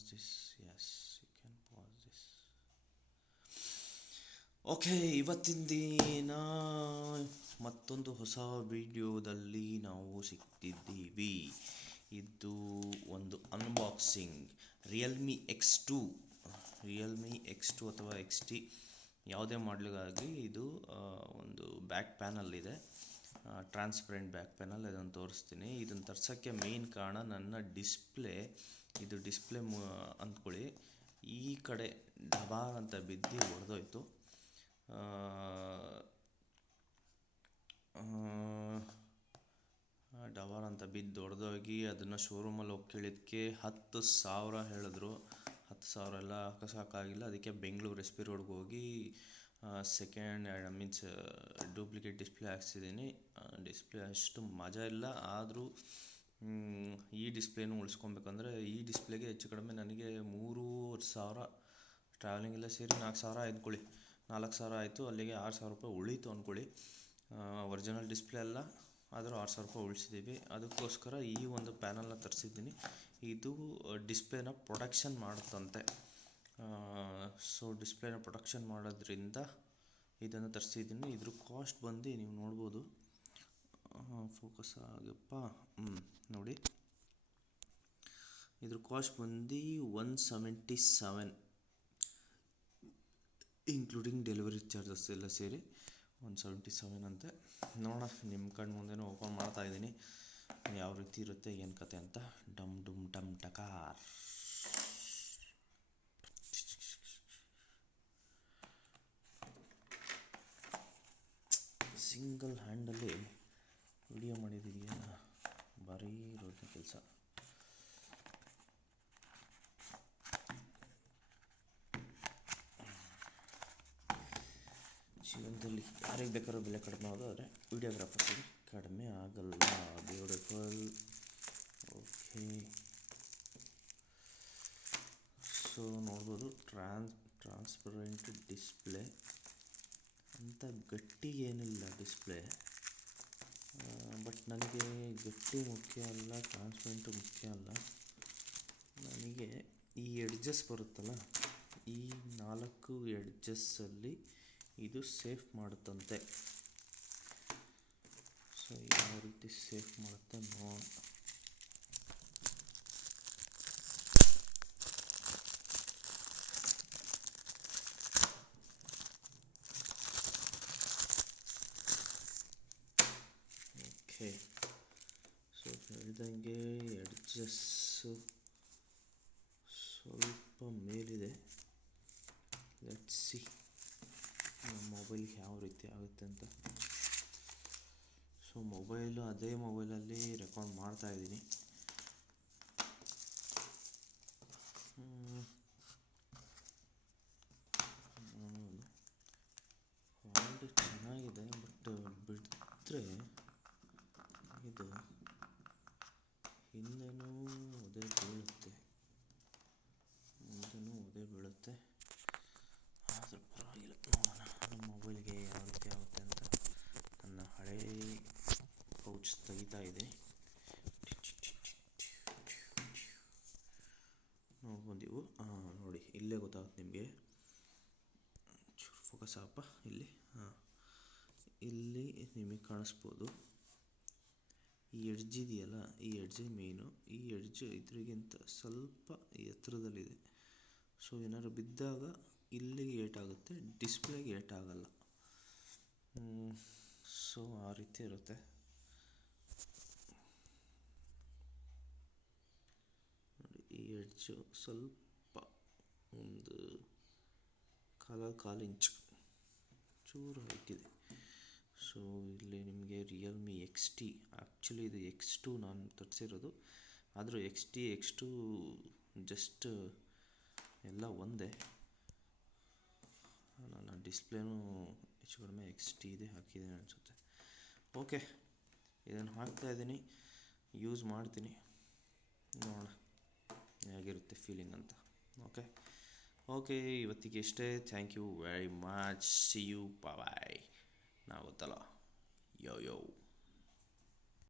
pause this. Yes, you can pause this. Okay, ಇವತ್ತಿನ ದಿನ ಮತ್ತೊಂದು ಹೊಸ ವಿಡಿಯೋದಲ್ಲಿ ನಾವು ಸಿಗ್ತಿದ್ದೀವಿ. ಇದು ಒಂದು ಅನ್ಬಾಕ್ಸಿಂಗ್ ರಿಯಲ್ಮಿ X2 ಅಥವಾ XT ಯಾವುದೇ ಮಾಡಲಿಗಾಗಲಿ ಇದು ಒಂದು ಬ್ಯಾಕ್ ಪ್ಯಾನಲ್ ಇದೆ, ಟ್ರಾನ್ಸ್ಪರೆಂಟ್ ಬ್ಯಾಕ್ ಪ್ಯಾನಲ್. ಅದನ್ನು ತೋರಿಸ್ತೀನಿ. ಇದನ್ನು ತರ್ಸೋಕ್ಕೆ ಮೇನ್ ಕಾರಣ ನನ್ನ ಡಿಸ್ಪ್ಲೇ ಅಂದ್ಕೊಳ್ಳಿ, ಈ ಕಡೆ ಡಬಾರ್ ಅಂತ ಬಿದ್ದು ಹೊಡೆದೋಯ್ತು. ಡಬಾರ್ ಅಂತ ಬಿದ್ದು ಹೊಡೆದೋಗಿ ಅದನ್ನು ಶೋರೂಮಲ್ಲಿ ಹೋಗಿ ಕೇಳಿದ್ದಕ್ಕೆ 10,000 ಹೇಳಿದ್ರು. 10,000 ಎಲ್ಲ ಹಾಕೋಕ್ಕಾಗಿಲ್ಲ. ಅದಕ್ಕೆ ಬೆಂಗಳೂರು SP ರೋಡ್ಗೆ ಹೋಗಿ ಮೀನ್ಸ್ ಡೂಪ್ಲಿಕೇಟ್ ಡಿಸ್ಪ್ಲೇ ಹಾಕ್ಸಿದ್ದೀನಿ. ಡಿಸ್ಪ್ಲೇ ಅಷ್ಟು ಮಜಾ ಇಲ್ಲ, ಆದರೂ ಈ ಡಿಸ್ಪ್ಲೇನೂ ಉಳಿಸ್ಕೊಬೇಕಂದ್ರೆ ಈ ಡಿಸ್ಪ್ಲೇಗೆ ಹೆಚ್ಚು ಕಡಿಮೆ ನನಗೆ 3,500 ಟ್ರಾವೆಲಿಂಗ್ ಎಲ್ಲ ಸೇರಿ 4,000 ಆಯ್ದುಕೊಳ್ಳಿ. 4,000 ಆಯಿತು. ಅಲ್ಲಿಗೆ 6,000 ರೂಪಾಯಿ ಉಳೀತು ಅಂದ್ಕೊಳ್ಳಿ. ಒರಿಜಿನಲ್ ಡಿಸ್ಪ್ಲೇ ಅಲ್ಲ, ಆದರೂ 6,000 ರೂಪಾಯಿ ಉಳಿಸಿದ್ದೀವಿ. ಅದಕ್ಕೋಸ್ಕರ ಈ ಒಂದು ಪ್ಯಾನಲ್ನ ತರಿಸಿದ್ದೀನಿ. ಇದು ಡಿಸ್ಪ್ಲೇನ ಪ್ರೊಟೆಕ್ಷನ್ ಮಾಡುತ್ತಂತೆ. ಸೊ ಡಿಸ್ಪ್ಲೇನ ಪ್ರೊಟೆಕ್ಷನ್ ಮಾಡೋದ್ರಿಂದ ಇದನ್ನು ತರಿಸಿದ್ದೀನಿ. ಇದ್ರ ಕಾಸ್ಟ್ ಬಂದು ನೀವು ನೋಡ್ಬೋದು. ಫೋಕಸ್ ಆಗಪ್ಪ. ನೋಡಿ, ಇದ್ರ ಕಾಸ್ಟ್ ಬಂದು 177, ಇನ್ಕ್ಲೂಡಿಂಗ್ ಡೆಲಿವರಿ ಚಾರ್ಜಸ್ ಎಲ್ಲ ಸೇರಿ 177 ಅಂತೆ. ನೋಡೋಣ, ನಿಮ್ಮ ಕಣ್ಣು ಮುಂದೆನೂ ಓಪನ್ ಮಾಡ್ತಾ ಇದ್ದೀನಿ, ಯಾವ ರೀತಿ ಇರುತ್ತೆ ಏನು ಕತೆ ಅಂತ. ಡಮ್ ಡುಮ್ ಡಮ್ ಟಕಾರ್. ಸಿಂಗಲ್ ಹ್ಯಾಂಡಲ್ಲಿ ವಿಡಿಯೋ ಮಾಡಿದ್ದೀಯಲ್ಲ, ಭಾರಿ ರೋಡ್ನ ಕೆಲಸ. ಜೀವನದಲ್ಲಿ ಯಾರಿಗೆ ಬೇಕಾದ್ರೂ ಬೆಲೆ ಕಡಿಮೆ ಆದರೆ ವಿಡಿಯೋಗ್ರಾಫರ್ಗೆ ಕಡಿಮೆ ಆಗಲ್ಲ. ಬ್ಯೂಟಿಫುಲ್. ಓಕೆ, ಸೊ ನೋಡ್ಬೋದು, ಟ್ರಾನ್ಸ್ಪರೆಂಟ್ ಡಿಸ್ಪ್ಲೇ ಅಂತ ಗಟ್ಟಿ ಏನಿಲ್ಲ ಡಿಸ್ಪ್ಲೇ. ಬಟ್ ನನಗೆ ಗಟ್ಟಿ ಮುಖ್ಯ ಅಲ್ಲ, ಟ್ರಾನ್ಸ್ಪರೆಂಟು ಮುಖ್ಯ ಅಲ್ಲ. ನನಗೆ ಈ ಎಡ್ಜಸ್ ಬರುತ್ತಲ್ಲ, ಈ 4 ಎಡ್ಜಸ್ಸಲ್ಲಿ ಇದು ಸೇಫ್ ಮಾಡುತ್ತಂತೆ. ಸೊ ಯಾವ ರೀತಿ ಸೇಫ್ ಮಾಡುತ್ತೆ ನೋಡೋಣ. ಓಕೆ, ಸೊ ಹೇಳ್ದಂಗೆ ಎಡ್ಜಸ್ಸು ಸ್ವಲ್ಪ ಮೇಲಿದೆ. ಲೆಟ್ಸ್ ಸಿ ನಮ್ಮ ಮೊಬೈಲ್ಗೆ ಯಾವ ರೀತಿ ಆಗುತ್ತೆ ಅಂತ. ಸೊ ಅದೇ ಮೊಬೈಲಲ್ಲಿ ರೆಕಾರ್ಡ್ ಮಾಡ್ತಾ ಇದ್ದೀನಿ. ಹಾರ್ಡ್ ಚೆನ್ನಾಗಿದೆ, ಬಟ್ ಬಿಟ್ಟರೆ ಇದು ಹಿಂದೆನೂ ಒದೆ ಬೀಳುತ್ತೆ. ಆದರೂ ಪರವಾಗಿಲ್ಲ, ನೋಡೋಣ ನಮ್ಮ ಮೊಬೈಲ್ಗೆ ಯಾವ ರೀತಿ ಆಗುತ್ತೆ ಅಂತ. ನನ್ನ ಹಳೇ ಪೌಚ್ ತೆಗಿತಾ ಇದೆ. ನೋಡ್ಬೋದು, ನೋಡಿ ಇಲ್ಲೇ ಗೊತ್ತಾಗುತ್ತೆ ನಿಮಗೆ. ಫೋಕಸ್ ಆಗಪ್ಪ. ಇಲ್ಲಿ ನಿಮಗೆ ಕಾಣಿಸ್ಬೋದು. ಈ ಎಡ್ಜ್ ಇದೆಯಲ್ಲ, ಈ ಎಡ್ಜ್ ಮೇಯ್ನು. ಈ ಎಡ್ಜ್ ಇದ್ರಿಗಿಂತ ಸ್ವಲ್ಪ ಎತ್ತರದಲ್ಲಿದೆ. ಸೊ ಏನಾದ್ರು ಬಿದ್ದಾಗ ಇಲ್ಲಿಗೆ ಏಟಾಗುತ್ತೆ, ಡಿಸ್ಪ್ಲೇಗೆ ಏಟಾಗಲ್ಲ. ಸೊ ಆ ರೀತಿ ಇರುತ್ತೆ. ನೋಡಿ, ಈ ಎಡ್ಜು ಸ್ವಲ್ಪ ಒಂದು 1/4 ಇಂಚ್ ಚೂರು ಹೈಟ್ ಇದೆ. ಸೊ ಇಲ್ಲಿ ನಿಮಗೆ ರಿಯಲ್ಮಿ XT, ಆ್ಯಕ್ಚುಲಿ ಇದು X2 ನಾನು ತರಿಸಿರೋದು. ಆದರೂ X2 ಜಸ್ಟ್ ಎಲ್ಲ ಒಂದೇ. ನನ್ನ ಡಿಸ್ಪ್ಲೇನೂ ಹೆಚ್ಚು ಕಡಿಮೆ XT ಇದೆ ಹಾಕಿದ್ದೀನಿ ಅನಿಸುತ್ತೆ. ಓಕೆ, ಇದನ್ನು ಹಾಕ್ತಾಯಿದ್ದೀನಿ, ಯೂಸ್ ಮಾಡ್ತೀನಿ, ನೋಡೋಣ ಹೇಗಿರುತ್ತೆ ಫೀಲಿಂಗ್ ಅಂತ. ಓಕೆ, ಇವತ್ತಿಗೆ ಇಷ್ಟೇ. Thank you very much. See you, bye. ನಾವು ಗೊತ್ತಲ್ಲ, ಯೋ